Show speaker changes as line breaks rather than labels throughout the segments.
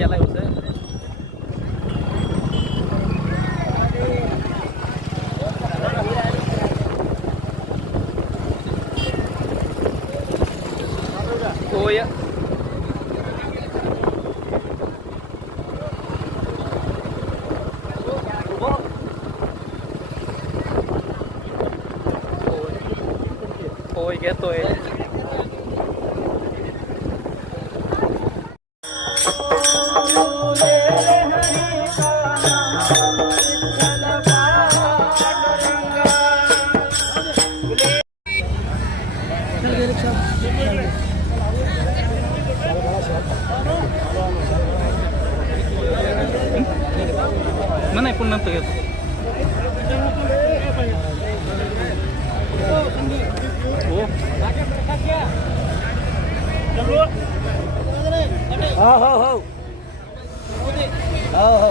કેલા એવું છે Oi. Oi, que é toi. না না এখন ತೆಗೆದು ಓ हो हो हो हो हो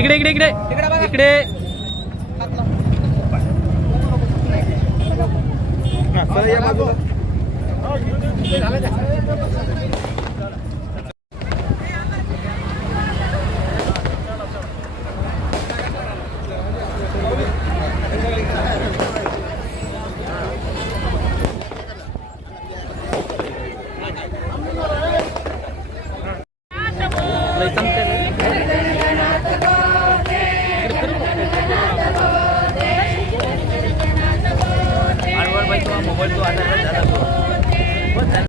इकडे इकडे
What?